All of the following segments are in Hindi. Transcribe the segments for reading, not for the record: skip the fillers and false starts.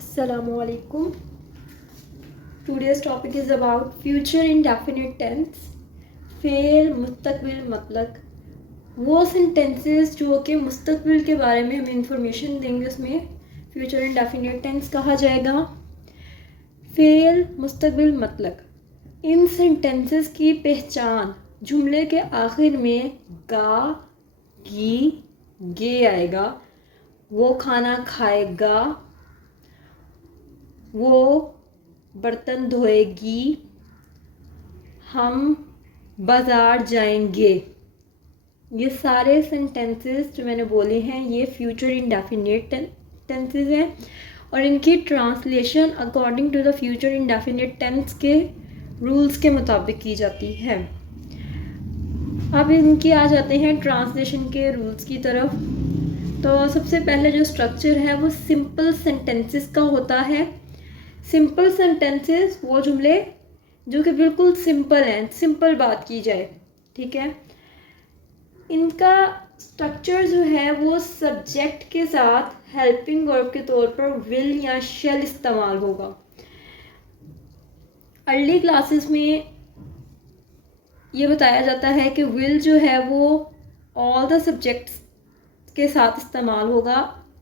Assalamualaikum. Today's topic is about future indefinite tense. फेल मुस्तकबिल मतलब वो सेंटेंसेस जो कि मुस्तकबिल के बारे में हमें इंफॉर्मेशन देंगे, उसमें फ्यूचर इंडेफिनिट टेंस कहा जाएगा। फेल मुस्तकबिल मतलब इन सेंटेंसेस की पहचान जुमले के आखिर में गा गी गे आएगा। वो खाना खाएगा, वो बर्तन धोएगी, हम बाज़ार जाएंगे। ये सारे सेंटेंसेस जो मैंने बोले हैं ये फ्यूचर इंडेफिनिट टेंसेस हैं और इनकी translation according to the future indefinite tense के रूल्स के मुताबिक की जाती है। अब इनकी आ जाते हैं ट्रांसलेशन के रूल्स की तरफ। तो सबसे पहले जो स्ट्रक्चर है वो सिंपल सेंटेंसेस का होता है। सिंपल सेंटेंसेस वो जुमले जो कि बिल्कुल सिंपल हैं, सिंपल बात की जाए, ठीक है। इनका स्ट्रक्चर जो है वो सब्जेक्ट के साथ हेल्पिंग वर्ब के तौर पर विल या शैल इस्तेमाल होगा। अर्ली क्लासेस में ये बताया जाता है कि विल जो है वो ऑल द सब्जेक्ट्स के साथ इस्तेमाल होगा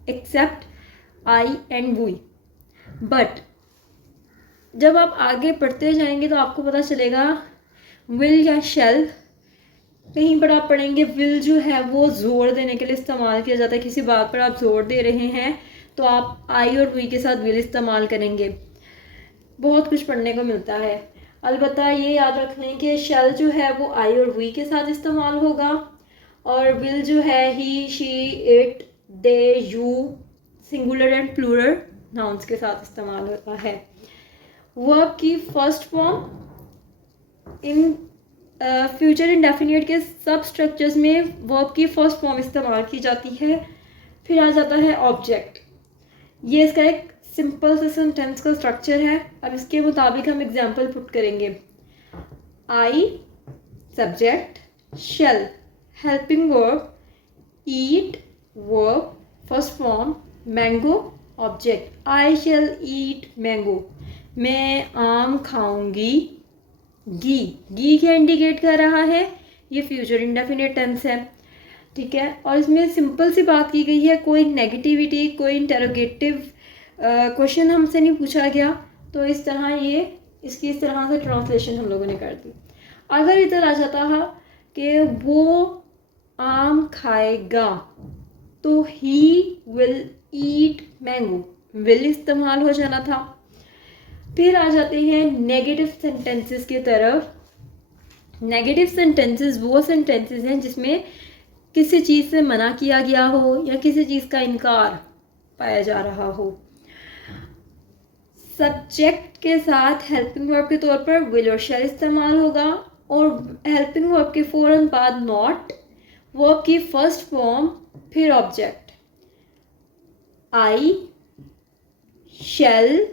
except I and we. But जब आप आगे पढ़ते जाएंगे तो आपको पता चलेगा विल या शैल कहीं पर आप पढ़ेंगे विल जो है वो ज़ोर देने के लिए इस्तेमाल किया जाता है। किसी बात पर आप ज़ोर दे रहे हैं तो आप आई और वी के साथ विल इस्तेमाल करेंगे। बहुत कुछ पढ़ने को मिलता है। अलबत्ता ये याद रख लें कि शैल जो है वो आई और वी के साथ इस्तेमाल होगा और विल जो है he she it they you singular and plural nouns के साथ इस्तेमाल होता है। वर्ब की first form in future indefinite के सब स्ट्रक्चर्स में वर्ब की फर्स्ट फॉर्म इस्तेमाल की जाती है। फिर आ जाता है ऑब्जेक्ट। ये इसका एक सिंपल से सेंटेंस का स्ट्रक्चर है। अब इसके मुताबिक हम एग्जांपल पुट करेंगे। I subject, shall helping verb, eat verb first form, mango object. I shall eat mango, मैं आम खाऊंगी। गी क्या इंडिकेट कर रहा है, ये फ्यूचर इंडेफिनिट टेंस है, ठीक है। और इसमें सिंपल सी बात की गई है, कोई नेगेटिविटी कोई इंटेरोगेटिव क्वेश्चन हमसे नहीं पूछा गया। तो इस तरह ये इसकी इस तरह से ट्रांसलेशन हम लोगों ने कर दी। अगर इधर आ जाता है कि वो आम खाएगा तो he will eat mango, will इस्तेमाल हो जाना था। फिर आ जाते हैं नेगेटिव सेंटेंसेस की तरफ। नेगेटिव सेंटेंसेस वो सेंटेंसेस हैं जिसमें किसी चीज़ से मना किया गया हो या किसी चीज़ का इनकार पाया जा रहा हो। सब्जेक्ट के साथ हेल्पिंग वर्ब के तौर पर विल और शैल इस्तेमाल होगा और हेल्पिंग वर्ब के फ़ौरन बाद नॉट, वर्ब की फर्स्ट फॉर्म, फिर object. I shall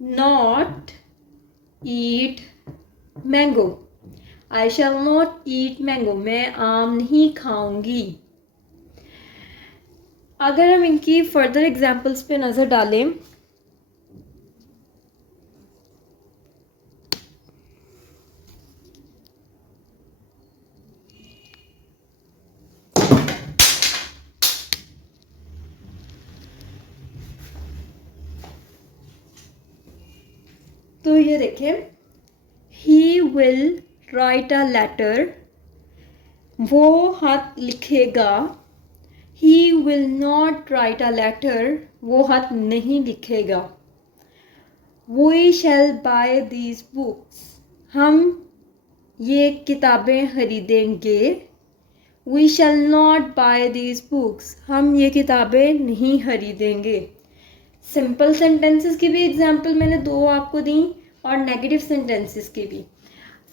not eat mango, I shall not eat mango, मैं आम नहीं खाऊंगी। अगर हम इनकी फर्दर एग्जाम्पल्स पे नज़र डालें तो ये देखिए, he will write a letter, वो खत लिखेगा। He will not write a letter, वो खत नहीं लिखेगा। We shall buy these books, हम ये किताबें खरीदेंगे। We shall not buy these books, हम ये किताबें नहीं खरीदेंगे। सिंपल सेंटेंसेस की भी एग्जाम्पल मैंने दो आपको दी और नेगेटिव सेंटेंसेस की भी।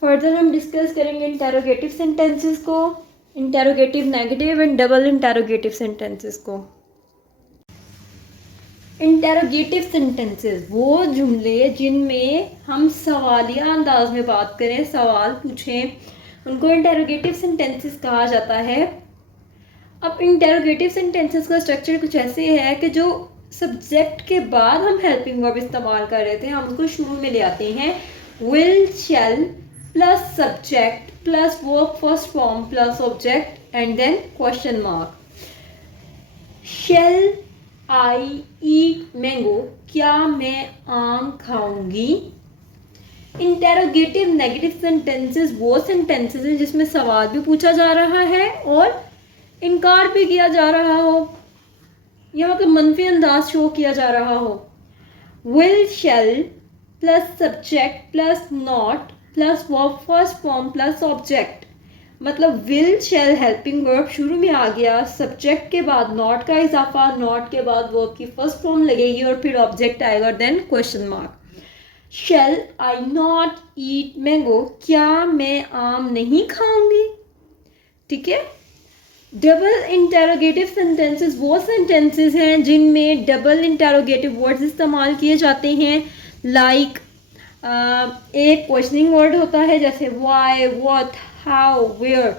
फर्दर हम डिस्कस करेंगे इंटेरोगेटिव सेंटेंसेस को, interrogative negative and double interrogative sentences को। इंटेरोगेटिव सेंटेंसेस वो जुमले जिनमें हम सवालिया अंदाज में बात करें, सवाल पूछें, उनको इंटेरोगेटिव सेंटेंसेस कहा जाता है। अब इंटेरोगेटिव सेंटेंसेस का स्ट्रक्चर कुछ ऐसे है कि जो सब्जेक्ट के बाद हम हेल्पिंग वर्ब इस्तेमाल कर रहे थे हम उसको शुरू में ले आते हैं। Will shall plus subject plus verb first form plus object and then question mark. Shall I eat mango, क्या मैं आम खाऊंगी। इंटेरोगेटिव नेगेटिव सेंटेंसेस वो सेंटेंसेस हैं जिसमें सवाल भी पूछा जा रहा है और इनकार भी किया जा रहा हो या मतलब मनफी अंदाज शो किया जा रहा हो। Will shall plus subject plus not plus verb first form plus object, मतलब विल शैल हेल्पिंग वर्ब शुरू में आ गया, सब्जेक्ट के बाद नॉट का इजाफा, नॉट के बाद वर्ब की फर्स्ट फॉर्म लगेगी और फिर ऑब्जेक्ट आएगा, then question mark. Shall I not eat mango, क्या मैं आम नहीं खाऊंगी। ठीक है। डबल इंटेरोगेटिव सेंटेंसेस वो सेंटेंसेस हैं जिनमें डबल इंटेरोगेटिव वर्ड्स इस्तेमाल किए जाते हैं। लाइक एक क्वेश्चनिंग वर्ड होता है जैसे व्हाई, व्हाट, हाउ, वेयर।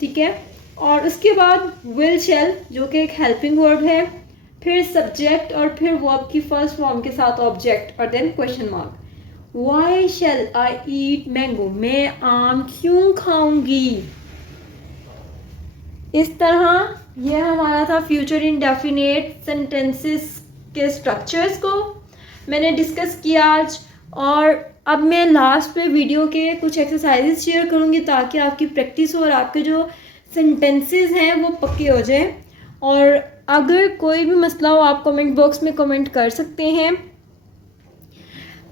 ठीक है। और उसके बाद विल शैल जो कि एक हेल्पिंग वर्ब है, फिर सब्जेक्ट और फिर वर्ब की फर्स्ट फॉर्म के साथ ऑब्जेक्ट और then question mark. Why shall I eat mango, मैं आम क्यों खाऊंगी। इस तरह यह हमारा था फ्यूचर इंडेफिनिट सेंटेंसेस के स्ट्रक्चर्स को मैंने डिस्कस किया आज। और अब मैं लास्ट पे वीडियो के कुछ एक्सरसाइजेस शेयर करूँगी ताकि आपकी प्रैक्टिस हो और आपके जो सेंटेंसेस हैं वो पक्के हो जाएं। और अगर कोई भी मसला हो आप कमेंट बॉक्स में कमेंट कर सकते हैं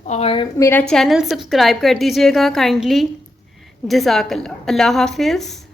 और मेरा चैनल सब्सक्राइब कर दीजिएगा काइंडली। जज़ाकल्लाह। अल्लाह हाफिज़।